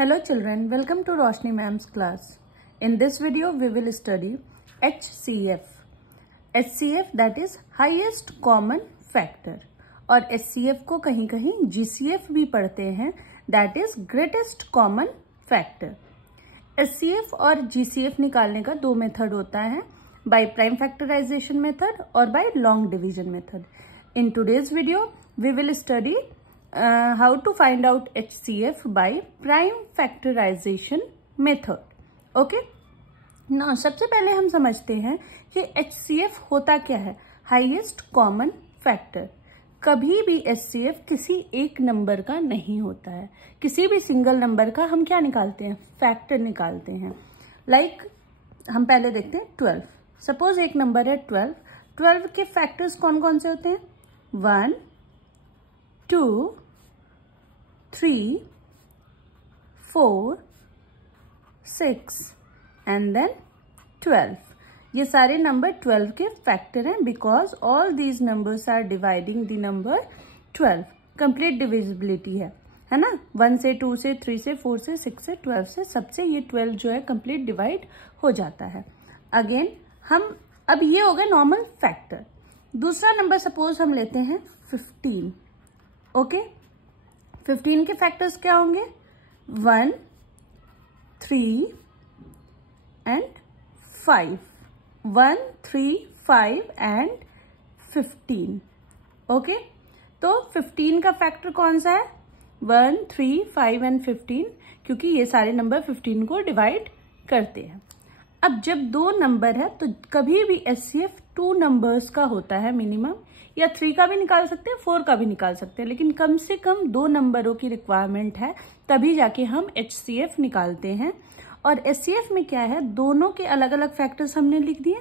Hello children, welcome to Roshni Ma'am's class. In this video, we will study HCF. HCF that is highest common factor. और HCF को कहीं कहीं GCF भी पढ़ते हैं, that is greatest common factor. HCF और GCF निकालने का दो मेथड होता है, by prime factorization method और by long division method. In today's video, we will study how to find out HCF by prime factorization method. Okay? Now, सबसे पहले हम समझते हैं कि HCF होता क्या है. Highest common factor. कभी भी HCF किसी एक नंबर का नहीं होता है. किसी भी सिंगल नंबर का हम क्या निकालते हैं? फैक्टर निकालते हैं. लाइक हम पहले देखते हैं 12. सपोज एक नंबर है 12. 12 के फैक्टर्स कौन कौन से होते हैं? 1, 2, 3, 4, 6 एंड देन 12. ये सारे नंबर 12 के फैक्टर हैं because all these numbers are dividing the number 12. Complete divisibility है ना. 1 से 2 से 3 से 4 से 6 से 12 से सबसे ये 12 जो है कंप्लीट डिवाइड हो जाता है. अगेन हम अब ये हो गया नॉर्मल फैक्टर. दूसरा नंबर सपोज हम लेते हैं 15. ओके 15 के फैक्टर्स क्या होंगे? 1, 3 एंड 5. 1, 3, 5 एंड 15. ओके तो 15 का फैक्टर कौन सा है? 1, 3, 5 एंड 15 क्योंकि ये सारे नंबर 15 को डिवाइड करते हैं. अब जब दो नंबर है तो कभी भी HCF 2 नंबर्स का होता है मिनिमम, या 3 का भी निकाल सकते हैं, 4 का भी निकाल सकते हैं, लेकिन कम से कम 2 नंबरों की रिक्वायरमेंट है तभी जाके हम HCF निकालते हैं. और HCF में क्या है, दोनों के अलग अलग फैक्टर्स हमने लिख दिए.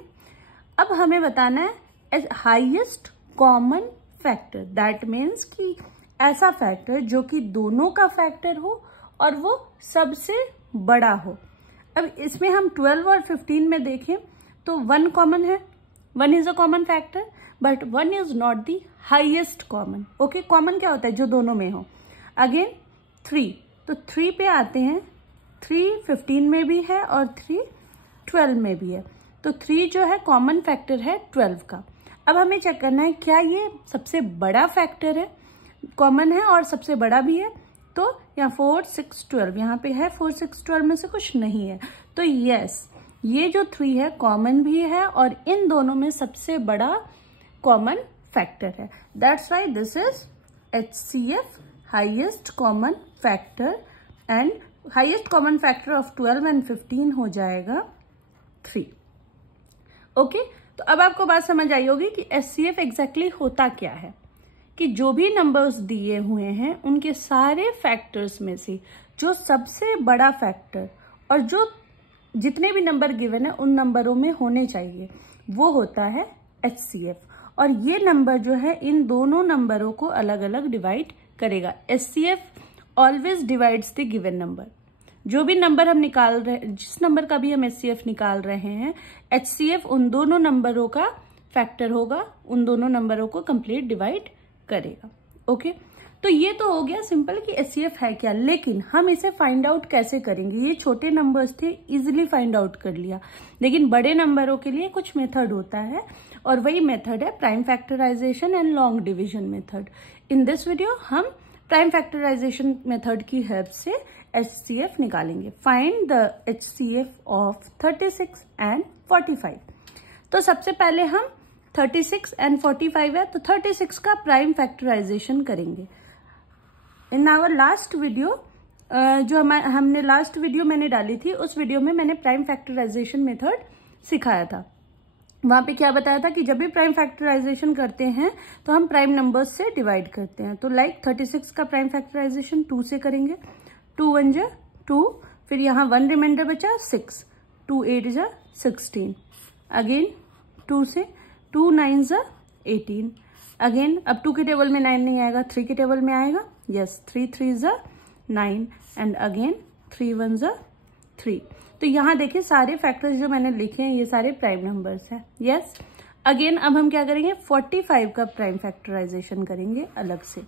अब हमें बताना है highest common factor. That means कि ऐसा फैक्टर जो कि दोनों का फैक्टर हो और वो सबसे बड़ा हो. अब इसमें हम 12 और 15 में देखें तो 1 कॉमन है. 1 is a common factor but 1 is not the highest common. Okay common क्या होता है? जो दोनों में हो. अगेन 3, तो 3 पे आते हैं. 3 15 में भी है और 3 12 में भी है. तो 3 जो है कॉमन फैक्टर है 12 का. अब हमें चेक करना है क्या ये सबसे बड़ा फैक्टर है, कॉमन है और सबसे बड़ा भी है. तो यहाँ 4, 6, 12 यहाँ पे है. 4, 6, 12 में से कुछ नहीं है. तो यस ये जो 3 है कॉमन भी है और इन दोनों में सबसे बड़ा कॉमन फैक्टर है. That's why this is HCF highest common factor and highest common factor of 12 and 15 हो जाएगा 3. ओके तो अब आपको बात समझ आई होगी कि HCF एग्जैक्टली होता क्या है. कि जो भी नंबर्स दिए हुए हैं उनके सारे फैक्टर्स में से जो सबसे बड़ा फैक्टर और जो जितने भी नंबर गिवन है उन नंबरों में होने चाहिए वो होता है HCF. और ये नंबर जो है इन दोनों नंबरों को अलग अलग डिवाइड करेगा. HCF always divides the given number. जो भी नंबर हम निकाल रहे, जिस नंबर का भी हम HCF निकाल रहे हैं, HCF उन दोनों नंबरों का फैक्टर होगा, उन दोनों नंबरों को कंप्लीट डिवाइड करेगा. ओके तो ये तो हो गया सिंपल कि HCF है क्या. लेकिन हम इसे फाइंड आउट कैसे करेंगे? ये छोटे नंबर्स थे, इजिली फाइंड आउट कर लिया. लेकिन बड़े नंबरों के लिए कुछ मेथड होता है और वही मेथड है prime factorization and long division method. In this video हम प्राइम फैक्टराइजेशन मेथड की हेल्प से HCF निकालेंगे. Find the HCF of 36 and 45. तो सबसे पहले हम 36 एंड 45 है तो 36 का प्राइम फैक्टराइजेशन करेंगे. इन आवर लास्ट वीडियो जो हमने लास्ट वीडियो मैंने डाली थी, उस वीडियो में मैंने प्राइम फैक्टराइजेशन मेथड सिखाया था. वहां पे क्या बताया था कि जब भी प्राइम फैक्टराइजेशन करते हैं तो हम प्राइम नंबर्स से डिवाइड करते हैं. तो लाइक 36 का प्राइम फैक्टराइजेशन 2 से करेंगे. 2 1 जा 2, फिर यहाँ 1 रिमाइंडर बचा 6. 2 8 जा 16. अगेन 2 से 2 9 जा 18. अगेन अब 2 के टेबल में 9 नहीं आएगा, 3 के टेबल में आएगा. यस 3 3 जा 9 एंड अगेन 3 1 जा 3. तो यहाँ देखिए सारे फैक्टर्स जो मैंने लिखे हैं ये सारे प्राइम नंबर्स हैं. यस अगेन अब हम क्या करेंगे? 45 का प्राइम फैक्टराइजेशन करेंगे अलग से.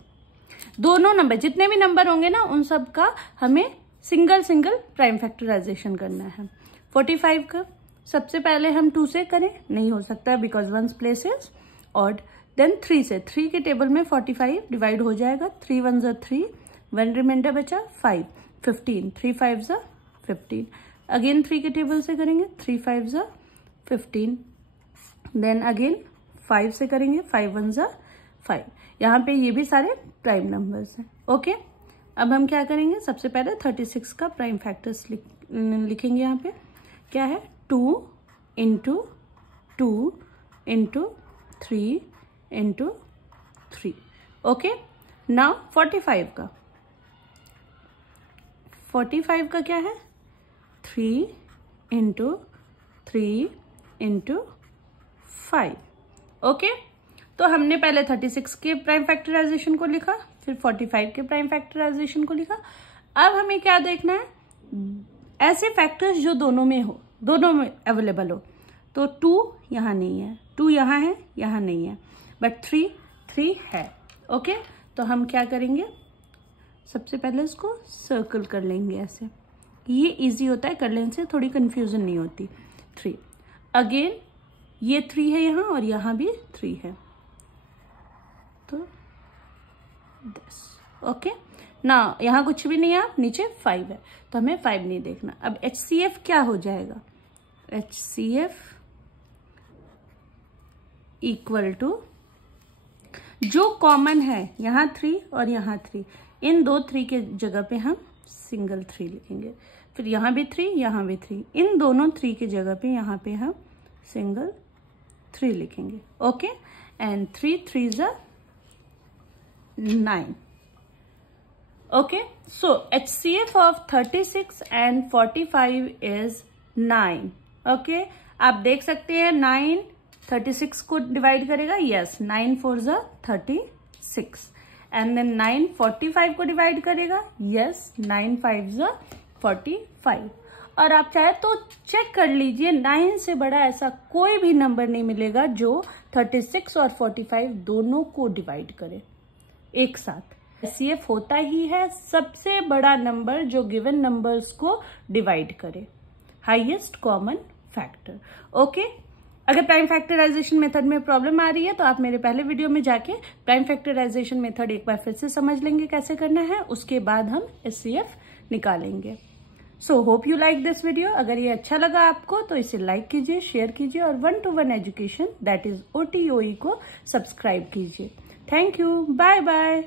दोनों नंबर जितने भी नंबर होंगे ना उन सब का हमें सिंगल सिंगल प्राइम फैक्टराइजेशन करना है। 45 का सबसे पहले हम 2 से करें, नहीं हो सकता because 1's place is odd. Then 3 से, 3 के टेबल में 45 डिवाइड हो जाएगा, 3 1 ज़ा 3, 1 रिमाइंडर बचा 5, 15, 3 5 ज़ा 15। अगेन 3 के टेबल से करेंगे, 3 5 ज़ा 15। देन अगेन 5 से करेंगे, 5 1 ज़ा 5। यहाँ पे ये भी सारे प्राइम नंबर्स हैं। ओके, अब हम क्या करेंगे, सबसे पहले 36 का प्राइम फैक्टर्स लिखेंगे। यहाँ पे क्या है, 2 into 2 into 3 into 3। Okay, now 45 का क्या है, 3 इंटू 3 इंटू 5। ओके, तो हमने पहले 36 के प्राइम फैक्टराइजेशन को लिखा, फिर 45 के प्राइम फैक्टराइजेशन को लिखा। अब हमें क्या देखना है, ऐसे फैक्टर्स जो दोनों में हो, दोनों में अवेलेबल हो। तो 2 यहाँ नहीं है, 2 यहाँ है, यहाँ नहीं है, बट 3 है। ओके, तो हम क्या करेंगे, सबसे पहले इसको सर्कल कर लेंगे ऐसे, ये इजी होता है, कर लेने से थोड़ी कंफ्यूजन नहीं होती। 3 अगेन, ये 3 है यहाँ और यहाँ भी 3 है, तो दिस। ओके, ना यहाँ कुछ भी नहीं है, नीचे 5 है, तो हमें 5 नहीं देखना। अब HCF क्या हो जाएगा, HCF इक्वल टू, जो कॉमन है यहाँ 3 और यहाँ 3, इन दो 3 के जगह पे हम सिंगल 3 लिखेंगे। फिर यहाँ भी 3, यहाँ भी 3, इन दोनों 3 के जगह पे यहाँ पे हम सिंगल 3 लिखेंगे। ओके, एंड 3 3 ज़ा 9। Okay, so HCF of 36 and 45 is 9। Okay, आप देख सकते हैं 9 36 को डिवाइड करेगा, यस, 9 4 ज़ा 36, एंड देन 9 45 को डिवाइड करेगा, यस, 9 5 ज़ा 45। और आप चाहे तो चेक कर लीजिए, 9 से बड़ा ऐसा कोई भी नंबर नहीं मिलेगा जो 36 और 45 दोनों को डिवाइड करे एक साथ। HCF होता ही है सबसे बड़ा नंबर जो गिवन नंबर्स को डिवाइड करे, हाईएस्ट कॉमन फैक्टर। ओके, अगर प्राइम फैक्टराइजेशन मेथड में प्रॉब्लम आ रही है तो आप मेरे पहले वीडियो में जाके प्राइम फैक्टराइजेशन मेथड एक बार फिर से समझ लेंगे कैसे करना है, उसके बाद हम HCF निकालेंगे। So hope you like this video. अगर ये अच्छा लगा आपको तो इसे लाइक कीजिए, शेयर कीजिए और 1-to-1 education that is OTOE को सब्सक्राइब कीजिए। Thank you, bye bye.